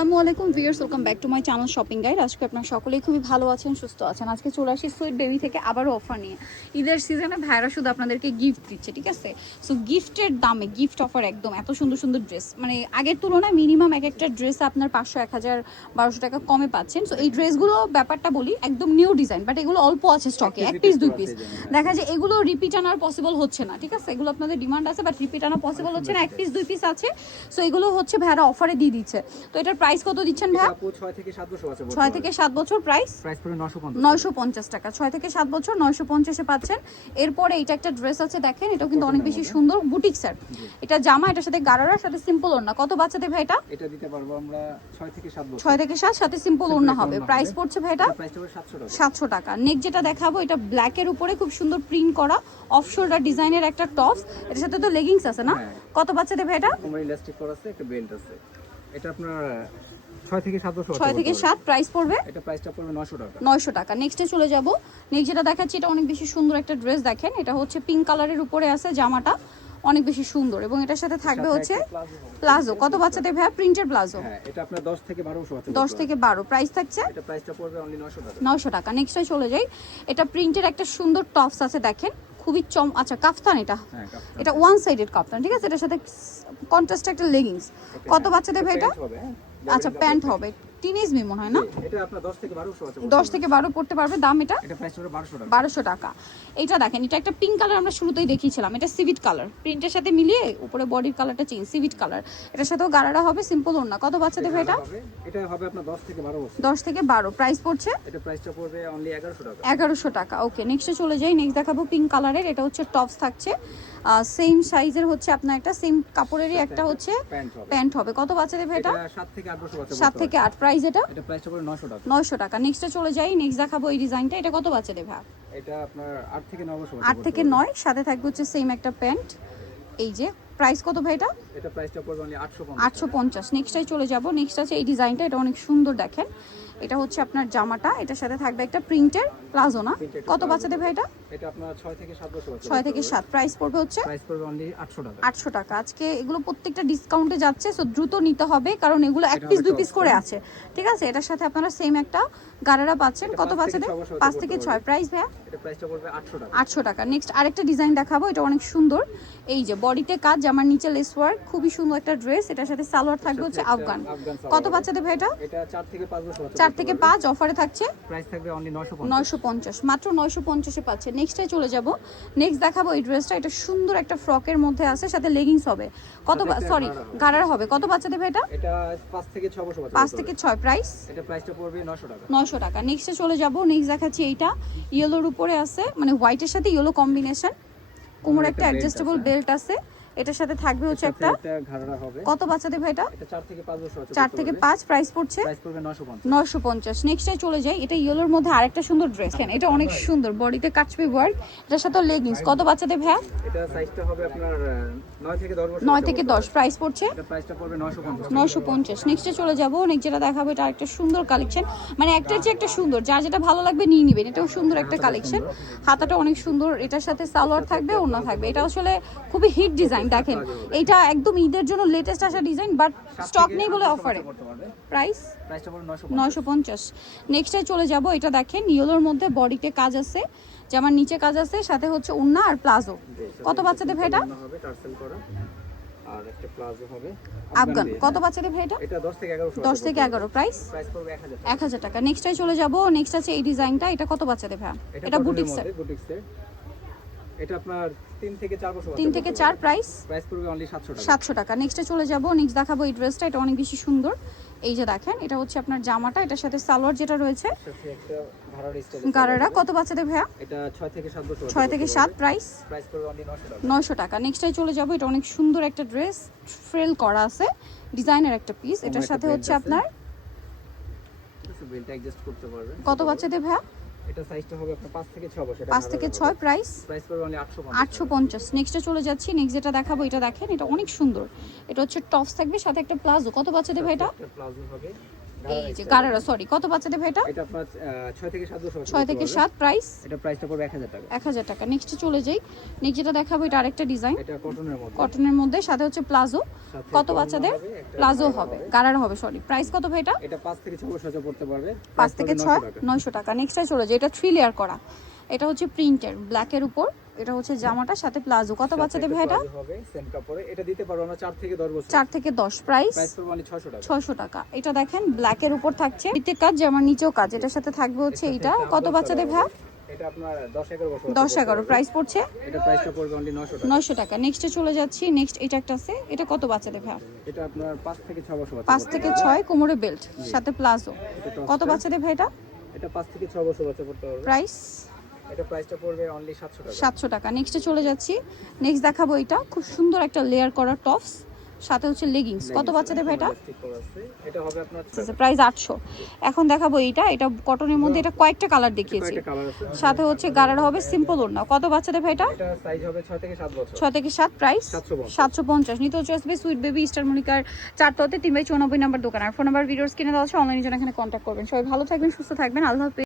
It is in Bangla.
আসসালামু আলাইকুম viewers, welcome back to my channel shopping guide. আজকে আপনারা সকলেই খুবই ভালো আছেন, সুস্থ আছেন। আজকে চলে আসি সুইট বেবি থেকে আবারও অফার নিয়ে। ঈদের সিজনে ভাইরা শুধু আপনাদেরকে গিফট দিচ্ছে, ঠিক আছে? সো গিফটের দামে গিফট অফার একদম, এত সুন্দর সুন্দর ড্রেস, মানে আগের তুলনায় মিনিমাম এক একটা ড্রেসে আপনার 500, 1000, 1200 টাকা কমে পাচ্ছেন। সো এই ড্রেসগুলো ব্যাপারটা বলি একদম নিউ ডিজাইন, বাট এগুলো অল্প আছে স্টকে, এক পিস দুই পিস। দেখা যায় এগুলো রিপিট আনার পসিবল হচ্ছে না, ঠিক আছে? এগুলো আপনাদের ডিমান্ড আছে বাট রিপিট আনা পসিবল হচ্ছে না, এক পিস দুই পিস আছে। সো এগুলো হচ্ছে ভাইরা অফারে দিয়ে দিচ্ছে। তো এটার প্রাইস কত দিচ্ছেন ভাই? 6 থেকে 7 বছর আছে। 6 থেকে 7 বছর প্রাইস পড়বে 950 টাকা। 6 থেকে 7 বছর 950 এ পাচ্ছেন। এরপরে এটা একটা ড্রেস আছে, দেখেন এটাও কিন্তু অনেক বেশি সুন্দর, বুটিক স্যার। এটা জামা, এটার সাথে গারারার সাথে সিম্পল ওড়না। কত বাচ্চাদের ভাই এটা? এটা দিতে পারবো আমরা 6 থেকে 7 বছর। 6 থেকে 7 সাথে সিম্পল ওড়না হবে। প্রাইস পড়ছে ভাই এটা প্রাইস হবে 700 টাকা। 700 টাকা। নেক্সট যেটা দেখাবো, এটা ব্ল্যাক এর উপরে খুব সুন্দর প্রিন্ট করা অফ শোল্ডার ডিজাইনের একটা টপস। এটার সাথে তো লেগিংস আছে না? কত বাচ্চাদের ভাই এটা? কোমরে ইলাস্টিক করা আছে, একটা বেল্ট আছে। এটা আপনার 6 থেকে 7 বছর। 6 থেকে 7 প্রাইস পড়বে এটা প্রাইসটা পড়বে 900 টাকা। 900 টাকা। নেক্সটে চলে যাব। নেক্সট যেটা দেখাচ্ছি, এটা অনেক বেশি সুন্দর একটা ড্রেস, দেখেন এটা হচ্ছে পিঙ্ক কালারের উপরে আছে, জামাটা অনেক বেশি সুন্দর এবং এটার সাথে থাকবে হচ্ছে প্লাজো। কত বাচ্চাদের ভাই? প্রিন্টের প্লাজো। হ্যাঁ, এটা আপনার 10 থেকে 12 বছর আছে। 10 থেকে 12 প্রাইস থাকছে। এটা প্রাইসটা পড়বে অনলি 900 টাকা। 900 টাকা। নেক্সটে চলে যাই। এটা প্রিন্টের একটা সুন্দর টপস আছে, দেখেন খুবই আচ্ছা কাফতান এটা। হ্যাঁ, কাফতান। এটা ওয়ান সাইডেড কাফতান, ঠিক আছে? এটার সাথে কন্ট্রাস্ট একটা লেগিংস। কত বাচ্চাদের ভাই এটা? আচ্ছা প্যান্ট হবে, টিনেজ মেয়ে মনে হয় না? এটা আপনার 10 থেকে 12 বছর আছে। 10 থেকে 12 পড়তে পারবে। দাম এটা? এটা প্রাইস হবে 1200 টাকা। 1200 টাকা। এটা দেখেন, এটা একটা পিঙ্ক কালার আমরা শুরুতেই দেখিয়েছিলাম, এটা সিভিট কালার, প্রিন্টের সাথে মিলিয়ে উপরে বডির কালারটা চেঞ্জ, সিভিট কালার। এটার সাথেও গারারা হবে, সিম্পল ওড়না। কত বাচ্চাদের ভাই এটা? এটা হবে আপনার 10 থেকে 12 বছর। 10 থেকে 12 প্রাইস পড়ছে। এটা প্রাইসটা পড়বে অনলি 1100 টাকা। 1100 টাকা। ওকে, নেক্সটে চলে যাই। নেক্সট দেখাবো পিঙ্ক কালারের, এটা হচ্ছে টপস থাকছে, সেম সাইজের হচ্ছে আপনার একটা সেম কাপড়েরই একটা হচ্ছে প্যান্ট হবে। কত বাচ্চাদের ভাই এটা? 7 থেকে 8 বছর আছে। 7 থেকে 8 প্রাইস এটা? এটা প্রাইসটা পড়বে 900 টাকা। 900 টাকা। নেক্সটে চলে যাই। নেক্সট দেখাবো এই ডিজাইনটা, এটা কত বাচ্চাদের ভাই? এটা আপনার 8 থেকে 9 বছর আছে। 8 থেকে 9, সাথে থাকবে হচ্ছে সেম একটা প্যান্ট। এই যে প্রাইস কত ভাই এটা? এটা প্রাইসটা পড়বে অনলি 850। 850। নেক্সটে চলে যাব। নেক্সট আছে এই ডিজাইনটা, এটা অনেক সুন্দর, দেখেন এটা হচ্ছে আপনার জামাটা, এটার সাথে থাকবে একটা প্রিন্টের প্লাজো না? কত বাচ্চাদের ভাই এটা? এটা আপনার 6 থেকে 7 বছর আছে। 6 থেকে 7 প্রাইস পড়বে হচ্ছে প্রাইস পড়বে অনলি 800 টাকা। 800 টাকা। আজকে এগুলো প্রত্যেকটা ডিসকাউন্টে যাচ্ছে, সো দ্রুত নিতে হবে কারণ এগুলো এক পিস দুই পিস করে আছে, ঠিক আছে? এটার সাথে আপনারা সেম একটা গারারা পাচ্ছেন। কত বাচ্চাদের? 5 থেকে 6 প্রাইস ভাইয়া? এটা প্রাইসটা পড়বে 800 টাকা। 800 টাকা। নেক্সট আরেকটা ডিজাইন দেখাবো, এটা অনেক সুন্দর। এই যে বডিতে কাজ, জামার নিচে লেস ওয়ার্ক, খুবই সুন্দর একটা ড্রেস। এটার সাথে সালোয়ার থাকবে হচ্ছে আফগান। কত বাচ্চাদের ভাই এটা? এটা 4 থেকে 5 বছর আছে। 4 থেকে 5 অফারে থাকছে। প্রাইস থাকবে অনলি 950। 950, মাত্র 950 এ পাচ্ছে। নেক্সটে চলে যাব। নেক্সট দেখাবো এই ড্রেসটা, এটা সুন্দর একটা ফ্রকের মধ্যে আছে, সাথে লেগিংস হবে। কত সরি গারার হবে। কত বাচ্চাদের ভাই এটা? এটা 5 থেকে 6 বছর আছে। 5 থেকে 6 প্রাইস। এটা প্রাইসটা পড়বে 900 টাকা। 900 টাকা। নেক্সটে চলে যাব। নেক্সট দেখাচ্ছি এইটা, ইয়েলোর উপরে আছে, মানে হোয়াইটের সাথে ইয়েলো কম্বিনেশন, কোমরে একটা অ্যাডজাস্টেবল বেল্ট আছে, এটার সাথে থাকবে হচ্ছে একটা ঘাড়া হবে। কত বাচ্চাদের ভাই এটা? এটা 4 থেকে 5 বছর আছে। 4 থেকে 5 প্রাইস পড়ছে প্রাইস পড়বে 950। 950। নেক্সটে চলে যাই। এটা ইয়েলোর মধ্যে আরেকটা সুন্দর ড্রেস, এটা অনেক সুন্দর, বডিতে কাটছবি ওয়ার্ক, এটার সাথে লেগিংস। কত বাচ্চাদের ভাই? এটা সাইজটা হবে আপনার 9 থেকে 10 বছর। 9 থেকে 10 প্রাইস পড়ছে এটা প্রাইসটা পড়বে 950। 950। নেক্সটে চলে যাব। নেক্সট যেটা দেখাবো, এটা আরেকটা সুন্দর কালেকশন, মানে একটার চেয়ে একটা সুন্দর, যার যেটা ভালো লাগবে নিয়ে নেবেন। এটাও সুন্দর একটা কালেকশন, হাতাটা অনেক সুন্দর, এটার সাথে সালোয়ার থাকবে, ওড়না থাকবে। এটা আসলে খুবই হিট ডিজাইন, দেখেন এটা একদম ঈদের জন্য লেটেস্ট আসা ডিজাইন, বাট স্টক নেই বলে অফারে। প্রাইসটা পড়বে 950। নেক্সটে চলে যাব। এটা দেখেন ইয়েলোর মধ্যে বডিতে কাজ আছে, জামার নিচে কাজ আছে, সাথে হচ্ছে ওড়না আর প্লাজো। কত বাচ্চাদের ভাই এটা? আর একটা প্লাজো হবে আফগান। কত বাচ্চাদের ভাই এটা? এটা 10 থেকে 11 বছর। 10 থেকে 11 প্রাইস পড়বে 1000 টাকা। 1000 টাকা। নেক্সটে চলে যাব। নেক্সট আছে এই ডিজাইনটা, এটা কত বাচ্চাদের ভাই? এটা বুটিক সেট। এটা আপনার 3 থেকে 4 বছর। 3 থেকে 4 প্রাইস পড়বে অনলি 700 টাকা। 700 টাকা। নেক্সটে চলে যাব। নেক্সট দেখাবো এই ড্রেসটা, এটা অনেক বেশি সুন্দর। এই যে দেখেন, এটা হচ্ছে আপনার জামাটা, এটার সাথে সালোয়ার যেটা রয়েছে, সাথে একটা ঘাড়ার স্টাইল। গারারা। কত বাচ্চাদের ভাইয়া? এটা 6 থেকে 7 বছর। 6 থেকে 7 প্রাইস পড়বে অনলি 900 টাকা। 900 টাকা। নেক্সটে চলে যাব। এটা অনেক সুন্দর একটা ড্রেস, ফ্রেল করা আছে, ডিজাইনের একটা পিস। এটার সাথে হচ্ছে আপনার বেল্ট অ্যাডজাস্ট করতে পারবে। কত বাচ্চাদের ভাইয়া? এটা সাইজটা হবে আপনার 5 থেকে 6 বছর। 5 থেকে 6 প্রাইস পড়বে অনলি 850। 850। নেক্সটে চলে যাচ্ছি। নেক্সট যেটা দেখাবো, এটা দেখেন এটা অনেক সুন্দর, এটা হচ্ছে টপস থাকবে, সাথে একটা প্লাজো। কত বাচ্চাদের ভাই এটা? একটা প্লাজো হবে, এই যে গারারা, সরি কত বাচ্চাদের ভাই এটা? এটা আপনার 6 থেকে 7 বছর 6 থেকে 7, প্রাইস এটা প্রাইসটা পড়বে 1000 টাকা। 1000 টাকা। নেক্সটে চলে যাই, নেক্সট যেটা দেখাবো এটা আরেকটা ডিজাইন, এটা কটনের মধ্যে, কটনের মধ্যে, সাথে হচ্ছে প্লাজো। সাথে কত কটন বাচ্চাদের? হবে, একটা প্লাজো গারারা হবে, গারারা হবে, সরি। প্রাইস কত ভাই এটা? এটা 5 থেকে 6 বছর পড়তে পারবে, 5 থেকে 6, 900 টাকা। নেক্সটে চলে যাই, এটা 3 লেয়ার করা, এটা হচ্ছে প্রিন্টের ব্ল্যাকের উপর, এটা হচ্ছে জামাটা, সাথে প্লাজো। কত বাচ্চাদের ভাই এটা? হবে সেম কাপড়ে, এটা দিতে পারবো আমরা 4 থেকে 10 বছর। 4 থেকে 10, প্রাইস প্রাইস পড়বে অনলি 600 টাকা। 600 টাকা। এটা দেখেন ব্ল্যাকের উপর থাকছে পিতে কাজ, জামার নিচেও কাজ, এটার সাথে থাকবে হচ্ছে এইটা। কত বাচ্চাদের ভাই? এটা আপনার 10-11 বছর। 10-11, প্রাইস পড়ছে এটা প্রাইসটা পড়বে অনলি 900 টাকা। 900 টাকা। নেক্সটে চলে যাচ্ছি, নেক্সট এটা একটা আছে, এটা কত বাচ্চাদের ভাই? এটা আপনার 5 থেকে 6 বছর। 5 থেকে 6, কোমরে বেল্ট, সাথে প্লাজো। কত বাচ্চাদের ভাই এটা? এটা 5 থেকে 6 বছর পড়তে পারবে। প্রাইস এটা প্রাইসটা পড়বে অনলি 700 টাকা। 700 টাকা। নেক্সটে চলে যাচ্ছি, নেক্সট দেখাবো এটা খুব সুন্দর একটা লেয়ার করা টপস, সাথে হচ্ছে লেগিংস। কত বাচ্চাদের ভাই এটা? এটা হবে আপনার প্রাইস 800। এখন দেখাবো এইটা, এটা কটনের মধ্যে, এটা কয়েকটা কালার দেখিয়েছি, একটা কালার আছে। সাথে হচ্ছে গারারা হবে, সিম্পল ওড়না। কত বাচ্চাদের ভাই এটা? এটা সাইজ হবে 6 থেকে 7 বছর। 6 থেকে 7, প্রাইস 750। 750। নিতে হচ্ছে আসবে সুইট বেবি স্টার মনিকার 4 3/94 নাম্বার দোকান। আর ফোন নাম্বার ভিডিওস কিনে দেওয়া আছে, অনলাইনে জন্য এখানে কন্ট্যাক্ট করবেন। সবাই ভালো থাকবেন, সুস্থ থাকবেন, আল্লাহ হাফেজ।